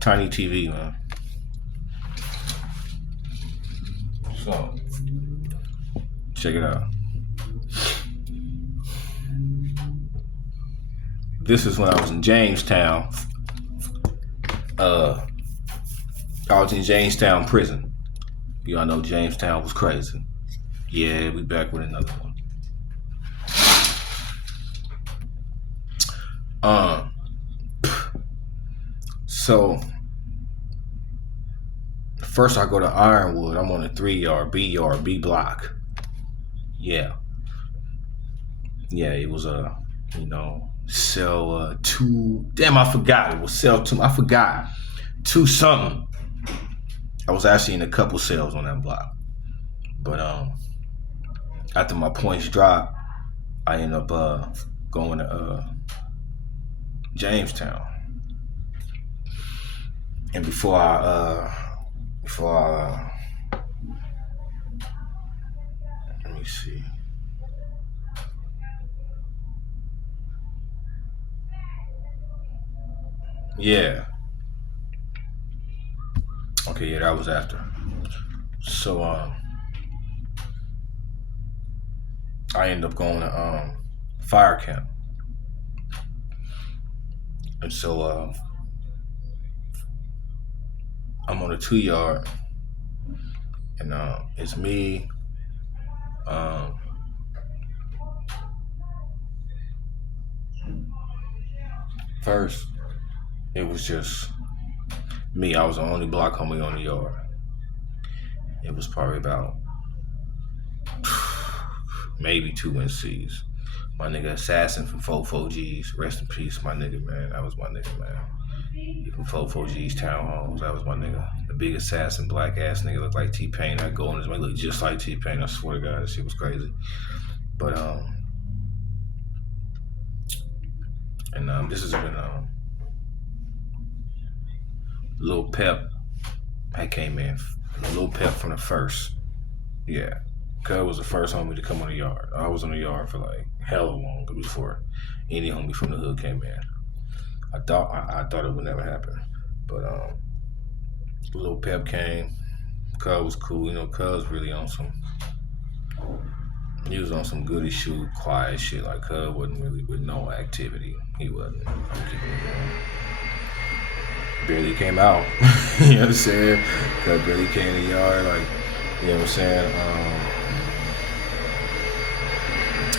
Tiny TV, man. So, check it out. This is when I was in Jamestown. I was in Jamestown prison. Y'all know Jamestown was crazy. Yeah, we back with another one. So first I go to Ironwood. I'm on the 3 yard, B block. Yeah. Yeah, it was cell 2. Damn, I forgot. It was cell 2. I forgot. 2 something. I was actually in a couple cells on that block. But after my points dropped, I ended up going to Jamestown. And before I let me see. Yeah. Okay, yeah, that was after. So I ended up going to fire camp. And so I'm on a 2 yard, and it's me, first it was just me. I was the only block homie on the yard. It was probably about maybe 2 NCs. My nigga Assassin from 44Gs, rest in peace, my nigga, man. That was my nigga, man. He from 44Gs townhomes. That was my nigga. The big assassin, black ass nigga, looked like T-Pain. That gold in his way looked just like T-Pain. I swear to God, that shit was crazy. But and this has been Lil Pep. I came in. Lil Pep from the first. Yeah. Cuz was the first homie to come on the yard. I was on the yard for like hella long before any homie from the hood came in. I thought it would never happen. But Lil Pep came. Cuz was cool. Cuz really on some, he was on some goody shoot, quiet shit. Like Cuz wasn't really with no activity. He wasn't. I'm keeping it going. Barely came out. You know what I'm saying? Cuz barely came in the yard. Like, you know what I'm saying?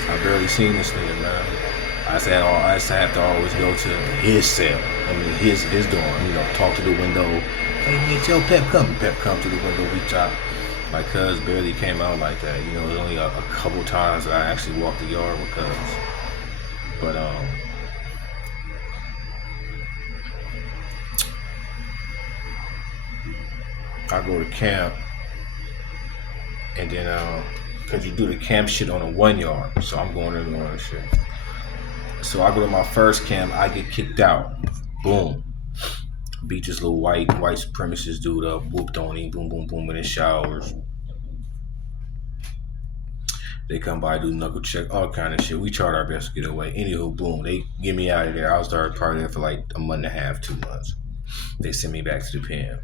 I barely seen this nigga, man. I used to have to always go to his cell. I mean, his dorm. Talk to the window. Hey man, tell Pep come. Pep come to the window. We talk. My cuz barely came out like that. It was only a couple times that I actually walked the yard with cuz. But I go to camp, and then cause you do the camp shit on a 1 yard, so I'm going in on shit. So I go to my first camp, I get kicked out. Boom. Beat this little white supremacist dude up, whooped on him, boom, boom, boom, in his showers. They come by, do knuckle check, all kind of shit. We tried our best to get away. Anywho, boom, they get me out of there. I was probably there for like a month and a half, 2 months. They sent me back to the pen.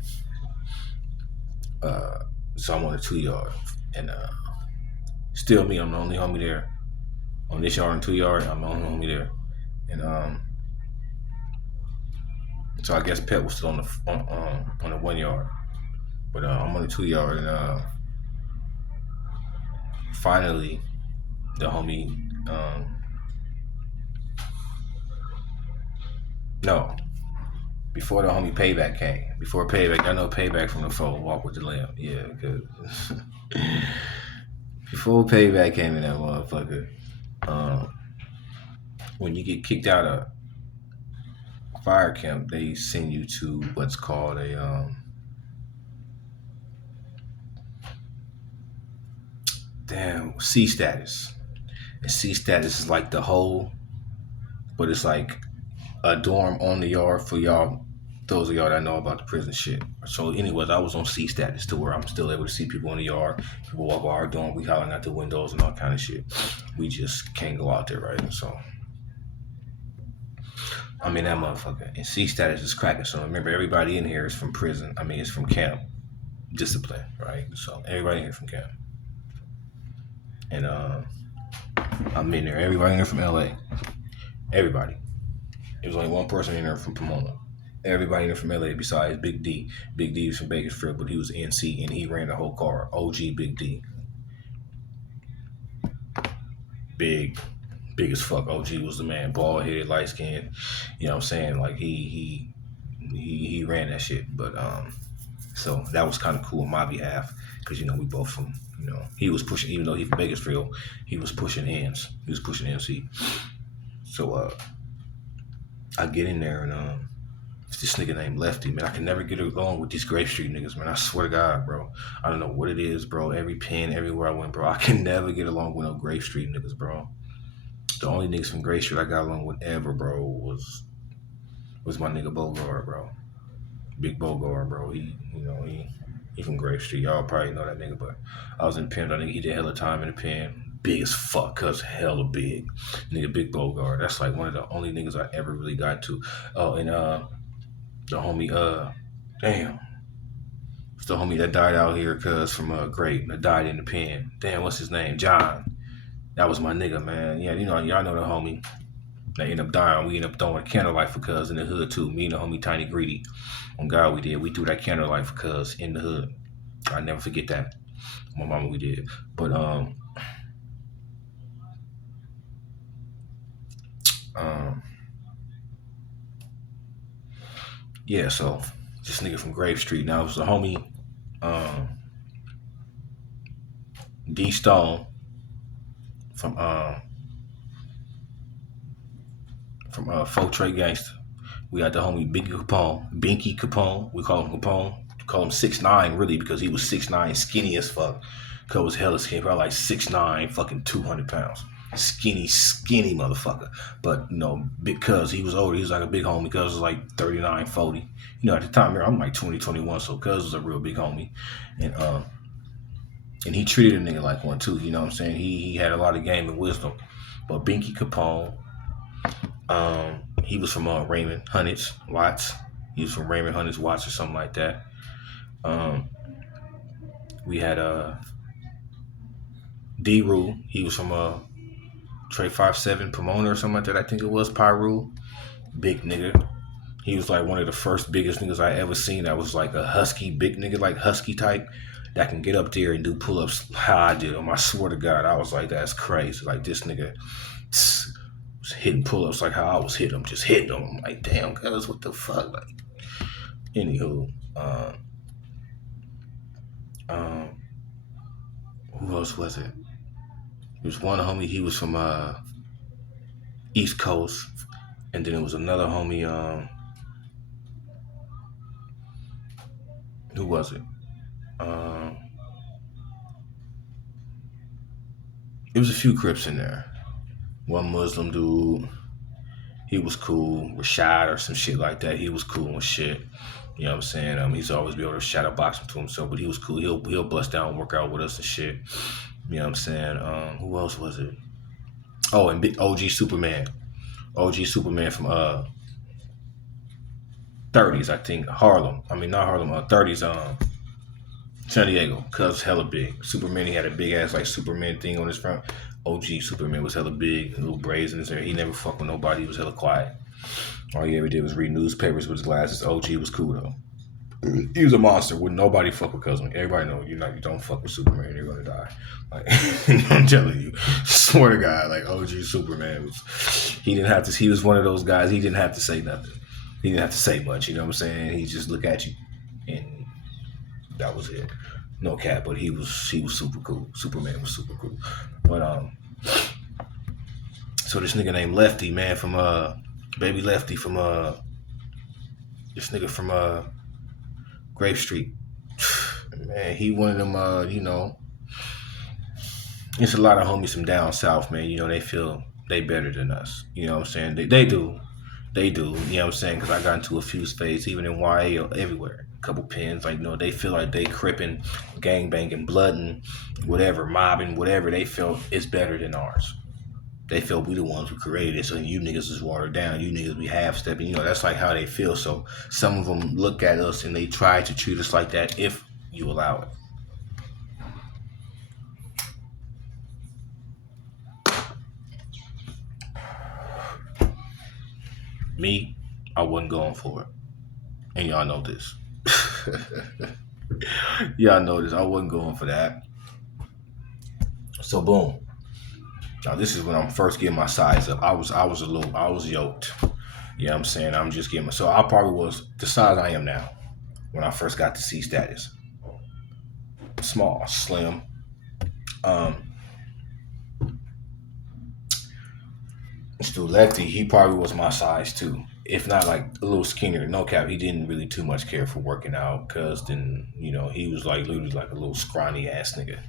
So I'm on a 2 yard, and still me, I'm the only homie there. On this yard and 2 yard, I'm the only homie there. And so I guess Pep was still on the 1 yard, but I'm on the 2 yard, and finally the homie, no, before the homie Payback came. Before Payback, I know Payback from the phone, Walk with the Lamb. Yeah, because before Payback came in that motherfucker, when you get kicked out of fire camp, they send you to what's called a C status. And C status is like the whole, but it's like a dorm on the yard for y'all. Those of y'all that know about the prison shit. So anyways, I was on C status to where I'm still able to see people in the yard. People walk by our dorm, we hollering out the windows and all kind of shit. We just can't go out there, right? So I mean, that motherfucker. And C status is cracking. So remember, everybody in here is from prison. I mean, it's from camp discipline, right? So everybody in here from camp. And I'm in there. Everybody in there from LA. Everybody. There was only one person in there from Pomona. Everybody in there from LA besides Big D. Big D was from Bakersfield, but he was NC and he ran the whole car. OG Big D. Big as fuck. OG was the man. Bald headed, light skinned. You know what I'm saying? Like he ran that shit. But so that was kind of cool on my behalf because you know we both from he was pushing, even though he's from Bakersfield, he was pushing ends. He was pushing NC. So I get in there and it's this nigga named Lefty, man. I can never get along with these Grape Street niggas, man. I swear to God, bro. I don't know what it is, bro. Every pen, everywhere I went, bro. I can never get along with no Grape Street niggas, bro. The only niggas from Grape Street I got along with ever, bro, was my nigga Bogart, bro. Big Bogart, bro. He from Grape Street. Y'all probably know that nigga, but I was in the pen. I think he did hella time in the pen. Big as fuck, cuz hella big. Nigga, Big Bogart. That's like one of the only niggas I ever really got to. Oh, and the homie, damn. It's the homie that died out here, cuz from Grape, that died in the pen. Damn, what's his name? John. That was my nigga, man. Yeah, y'all know the homie. They ended up dying. We ended up throwing a candlelight for cuz in the hood too. Me and the homie Tiny Greedy. On God, we did. We threw that candlelight for cuz in the hood. I never forget that. My mama, we did. But yeah, so this nigga from Grave Street. Now it was the homie D Stone from Folk Trade Gangster. We got the homie Binky Capone. We call him Capone. We call him 6'9" really because he was 6'9", skinny as fuck. Cuz was hella skinny, probably like 6'9", fucking 200 pounds. Skinny motherfucker. But because he was older, he was like a big homie. Cuz was like 39, 40. At the time I'm like 20, 21, so cuz was a real big homie. And he treated a nigga like one too, you know what I'm saying? He had a lot of game and wisdom. But Binky Capone, he was from Raymond Hunnits Watts. He was from Raymond Hunnits Watts or something like that. We had D Rule. He was from Trey 5'7" Pomona or something like that. I think it was Pyru. Big nigga. He was like one of the first biggest niggas I ever seen. That was like a husky big nigga, like husky type, that can get up there and do pull-ups how I did them. I swear to God, I was like, that's crazy. Like this nigga was hitting pull-ups like how I was hitting them, just hitting them. I'm like, damn, cuz, what the fuck? Like, anywho, who else was it? There was one homie, he was from East Coast, and then there was another homie, who was it? There was a few Crips in there. One Muslim dude, he was cool. Rashad or some shit like that, he was cool and shit. You know what I'm saying? He's always be able to shadow box him to himself, but he was cool. He'll bust down and work out with us and shit. You know what I'm saying? Who else was it? Oh, and big OG Superman. OG Superman from 30s, I think. Harlem. I mean, not Harlem, 30s, San Diego. Cuz hella big. Superman, he had a big ass like Superman thing on his front. OG Superman was hella big, little braids in his hair. He never fucked with nobody. He was hella quiet. All he ever did was read newspapers with his glasses. OG was cool though. He was a monster. Wouldn't nobody fuck with Cousin. Everybody know you don't fuck with Superman, you're gonna die. Like I'm telling you, swear to God, like OG Superman he was one of those guys, he didn't have to say nothing. He didn't have to say much, you know what I'm saying? He just look at you and that was it. No cap, but he was super cool. Superman was super cool. But so this nigga named Lefty, man, from Baby Lefty from this nigga from Grape Street. Man, he one of them, it's a lot of homies from down south, man. They feel they better than us. You know what I'm saying? They do. You know what I'm saying? Because I got into a few spades, even in YA or everywhere. A couple pins, like, they feel like they cripping, gang banging, blooding, whatever, mobbing, whatever. They feel is better than ours. They feel we the ones who created it, so you niggas is watered down. You niggas be half-stepping. That's like how they feel. So some of them look at us and they try to treat us like that if you allow it. Me, I wasn't going for it. And y'all know this. Y'all know this. I wasn't going for that. So boom. Now this is when I'm first getting my size up. I was yoked. You know what I'm saying? I'm just getting so I probably was the size I am now when I first got to C status. Small, slim. Stu Lefty, he probably was my size too. If not like a little skinnier, no cap. He didn't really too much care for working out because then, he was like literally like a little scrawny ass nigga,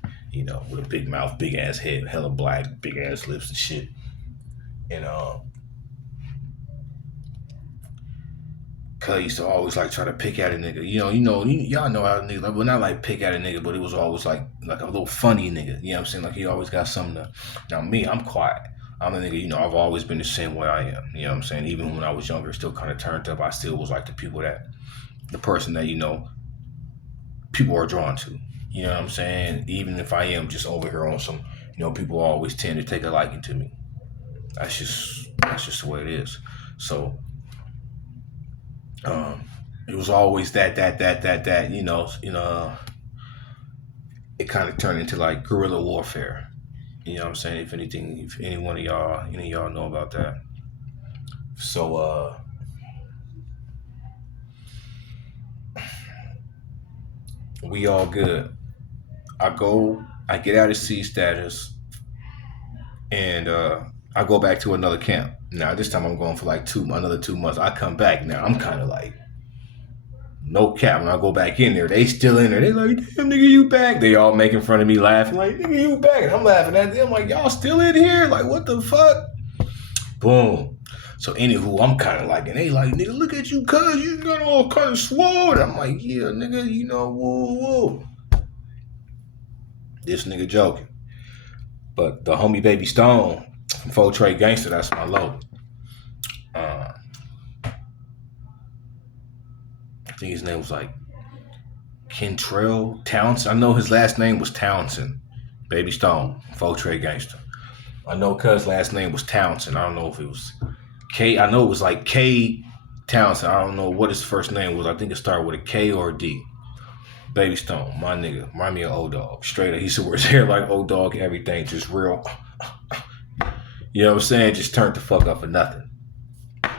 with a big mouth, big ass head, hella black, big ass lips and shit. And cuz used to always like try to pick at a nigga. Y'all know how niggas like, well not like pick at a nigga, but it was always like a little funny nigga. You know what I'm saying? Like he always got something to. Now me, I'm quiet. I'm a nigga, I've always been the same way I am. You know what I'm saying? Even when I was younger, still kind of turned up, I still was like the person that, people are drawn to. You know what I'm saying? Even if I am just over here on some, people always tend to take a liking to me. That's just the way it is. So, it was always that, it kind of turned into like guerrilla warfare. You know what I'm saying? If any one of y'all know about that. So, we all good. I get out of C status, and I go back to another camp. Now, this time I'm going for like another 2 months. I come back now. I'm kind of like, no cap. When I go back in there, they still in there. They like, damn, nigga, you back. They all making fun of me, laughing like, nigga, you back. And I'm laughing at them like, y'all still in here? Like, what the fuck? Boom. So anywho, I'm kind of like, and they like, nigga, look at you, cuz you got all kind of swole. And I'm like, yeah, nigga, whoa. This nigga joking. But the homie Baby Stone from Full Trade Gangster, that's my low. I think his name was like Kentrell Townsend. I know his last name was Townsend. Baby Stone, Full Trade Gangster. I know cuz last name was Townsend. I don't know if it was K. I know it was like K Townsend. I don't know what his first name was. I think it started with a K or a D. Baby Stone, my nigga. Remind me of Old Dog. Straight up. He used to wear his hair like Old Dog, everything just real. You know what I'm saying? Just turned the fuck up for nothing.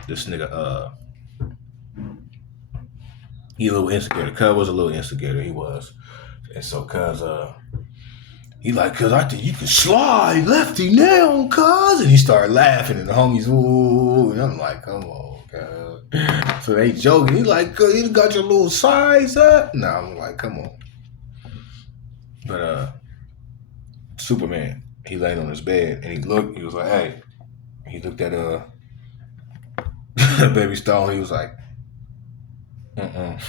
This nigga, he a little instigator. Cuz was a little instigator. He was. And so cuz, he like, cuz I think you can slide lefty now, cuz. And he started laughing and the homies, ooh. And I'm like, come on, cuz. So they joking. He like, cuz you got your little size up. Nah, I'm like, come on. But, Superman, he laid on his bed and he was like, hey. He looked at, Baby Stone. He was like, and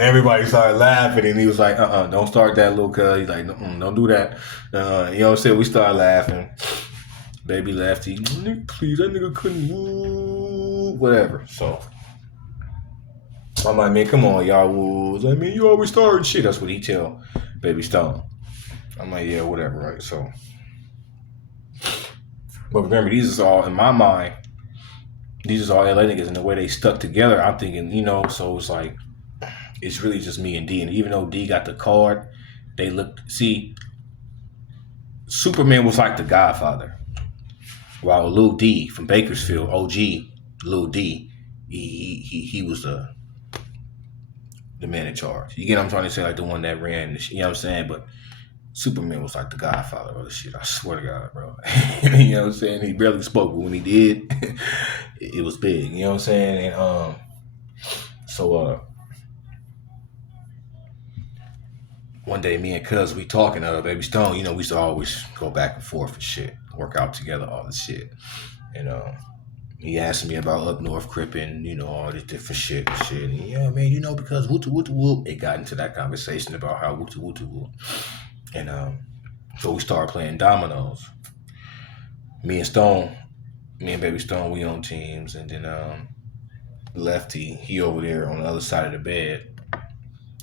everybody started laughing, and he was like, don't start that, little cuz. He's like, don't do that. You know what I'm saying? We started laughing. Baby Lefty, nigga, please, that nigga couldn't woo, whatever. So I'm like, man, come on, y'all woos. I mean, you always started shit. That's what he tell Baby Stone. I'm like, yeah, whatever, right? So, but remember, these is all, in my mind, these is all LA niggas, and the way they stuck together, I'm thinking, so it's like, it's really just me and D. And even though D got the card, Superman was like the Godfather. While Lil D from Bakersfield, OG Lil D, he was the man in charge. You get what I'm trying to say? Like the one that ran, you know what I'm saying? But Superman was like the Godfather of the shit. I swear to God, bro. You know what I'm saying? He barely spoke, but when he did, it was big. You know what I'm saying? And so one day, me and cuz, we talking, Baby Stone, we used to always go back and forth and shit, work out together, all this shit. And he asked me about up north cripping, all this different shit and shit. And yeah, man, because whoop. It got into that conversation about how whoop. And so we started playing dominoes. Me and Stone, me and Baby Stone, we on teams, and then Lefty, he over there on the other side of the bed.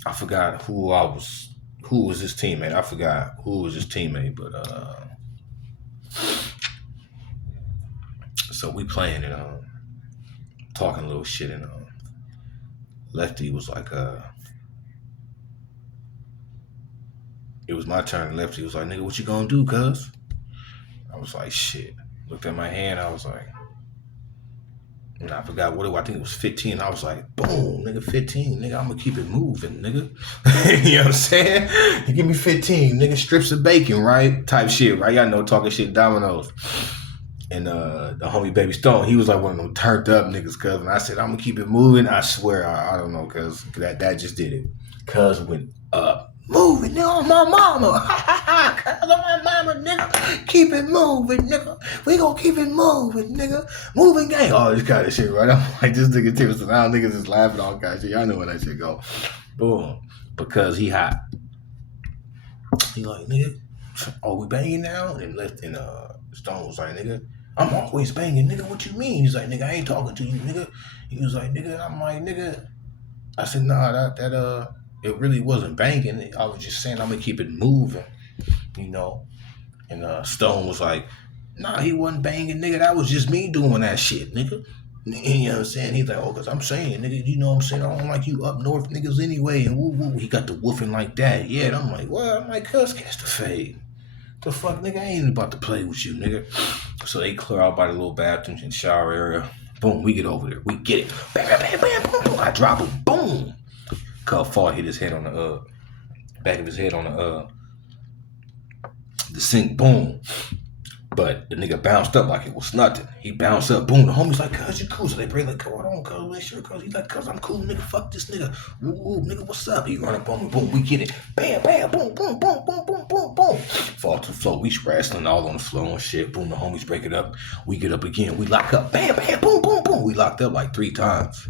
I forgot who was his teammate. I forgot who was his teammate, but so we playing and talking a little shit, and Lefty was like, it was my turn. Lefty was like, nigga, what you gonna do, cuz? I was like, shit. Looked at my hand. I was like, and I forgot what it was. I think it was 15. I was like, boom, nigga, 15. Nigga, I'm gonna keep it moving, nigga. You know what I'm saying? You give me 15, nigga, strips of bacon, right? Type shit, right? Y'all know, talking shit, dominoes. And the homie Baby Stone, he was like one of them turned up niggas, cuz. And I said, I'm gonna keep it moving. I swear, I don't know, cuz that just did it. Cuz went up. Moving, nigga, on my mama. Cuz on my mama, nigga. Keep it moving, nigga. We gonna keep it moving, nigga. Moving gang. All this kind of shit, right? I'm like, this nigga too. So now niggas is laughing all kind of shit. Y'all know where that shit go. Boom. Because he hot. He like, nigga, are we banging now? And left and Stone was like, nigga, I'm always banging, nigga. What you mean? He's like, nigga, I ain't talking to you, nigga. He was like, nigga, I'm like, nigga. I said, nah, that it really wasn't banging. I was just saying I'm gonna keep it moving, you know. And Stone was like, nah, he wasn't banging, nigga. That was just me doing that shit, nigga. You know what I'm saying? He's like, oh, cause I'm saying, nigga, you know what I'm saying? I don't like you up north niggas anyway. And woo woo, he got the woofing like that. Yeah, and I'm like, what? I'm like, cuz, catch the fade. The fuck, nigga, I ain't about to play with you, nigga. So they clear out by the little bathroom and shower area. Boom, we get over there. We get it. Bam, bam, bam, bam, boom, boom. I drop him. Boom. Cuz fall hit his head on the back of his head on the sink. Boom. But the nigga bounced up like it was nothing. He bounced up, boom. The homie's like, cuz, you cool. So they bring like, hold on, cuz, we sure, cuz. He's like, cuz, I'm cool, nigga. Fuck this nigga. Woo, woo, nigga, what's up? He run up on me, boom, we get it. Bam, bam, boom, boom, boom, boom, boom, boom, boom. Fall to the floor. We wrestling all on the floor and shit. Boom, the homies break it up. We get up again. We lock up. Bam, bam, boom, boom, boom. We locked up like 3 times.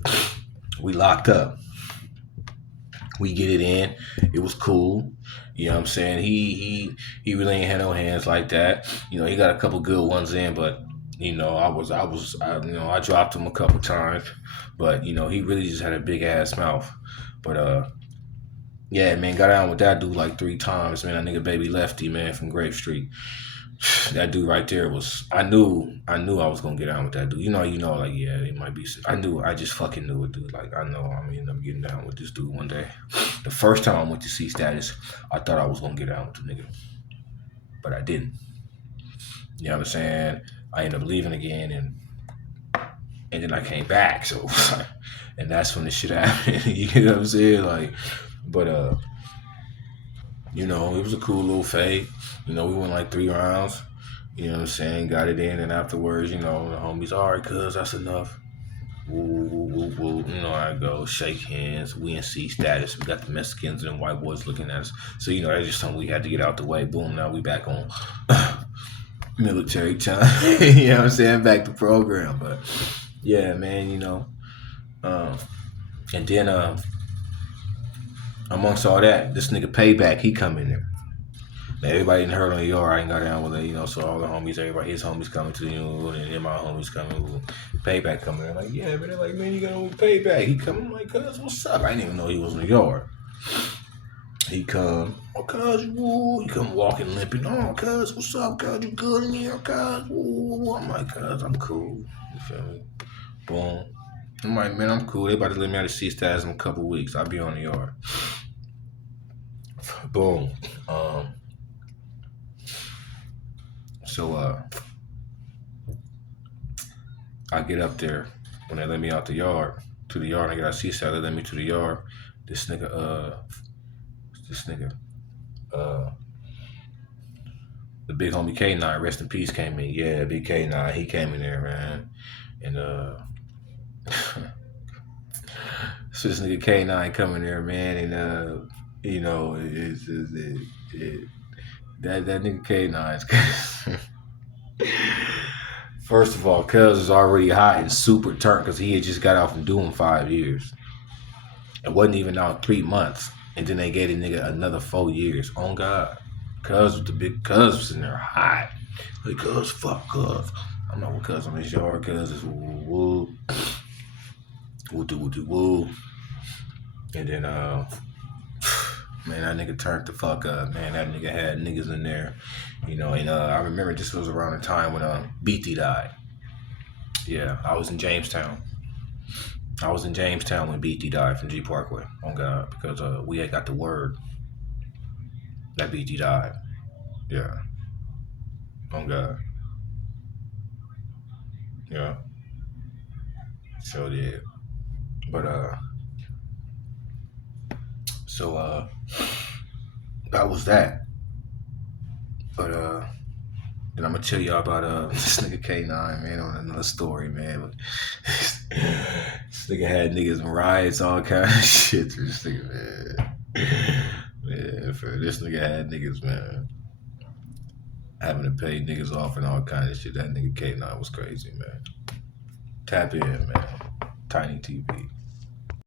We locked up. We get it in. It was cool. You know what I'm saying? He really ain't had no hands like that. You know, he got a couple good ones in, but you know, I dropped him a couple times, but you know, he really just had a big ass mouth. But yeah, man, got down with that dude like 3 times, man. That nigga Baby Lefty, man, from Grape Street. That dude right there was. I knew I was gonna get down with that dude. You know, like yeah, it might be. I just fucking knew it, dude. Like I know I'm gonna end up getting down with this dude one day. The first time I went to see Status, I thought I was gonna get down with the nigga, but I didn't. You know what I'm saying? I ended up leaving again, and then I came back. So, and that's when the shit happened. You know what I'm saying? Like, but you know, it was a cool little fade. You know, we went like 3 rounds. You know what I'm saying? Got it in, and afterwards, you know, the homies, all right, cuz, that's enough. Woo, woo, woo, woo. You know, I go shake hands. We in C Status. We got the Mexicans and white boys looking at us. So, you know, that's just something we had to get out the way. Boom, now we back on military time. You know what I'm saying? Back to program. But, yeah, man, you know. And then, amongst all that, this nigga PAYBACC, he come in there. Now, everybody didn't heard on the yard. I ain't got down with it, you know. So all the homies, everybody, his homies coming to you, and then my homies coming. PAYBACC coming in, like, yeah, man. They're like, man, you got on PAYBACC. He coming, like, cuz, what's up? I didn't even know he was in the yard. He come, oh, cuz, woo. He come walking, limping. Oh, cuz, what's up, cuz? You good in here, cuz? Woo. I'm like, cuz, I'm cool. You feel me? Boom. I'm like, man, I'm cool. They about to let me out of C Status in a couple weeks. I'll be on the yard. Boom. So I get up there when they let me out to the yard, and I get out C-side, they let me to the yard. This nigga, the big homie K9, rest in peace, came in. Yeah, big K9, he came in there, man. And so this nigga K9 coming there, man, and you know, that nigga K9's first of all, cuz is already hot and super turned because he had just got out from doing 5 years. It wasn't even out 3 months. And then they gave the nigga another 4 years. On God. Cuz was in there hot. Like, cuz, fuck, cuz. I'm not with cuz on his yard, cuz it's woo, woo. And then, man, that nigga turned the fuck up, man. That nigga had niggas in there, you know. And I remember this was around the time when BT died. Yeah, I was in Jamestown. When BT died from G Parkway. Oh God, because we had got the word that BT died. Yeah. Oh God. Yeah. So did. But so that was that. But then I'm gonna tell y'all about this nigga K9, man, on another story, man. This nigga had niggas in riots, all kind of shit for this nigga, man. Man, for this nigga had niggas, man, having to pay niggas off and all kind of shit. That nigga K9 was crazy, man. Tap in, man. Tiny TV.